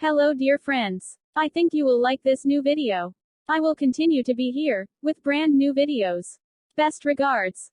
Hello dear friends. I think you will like this new video. I will continue to be here, with brand new videos. Best regards.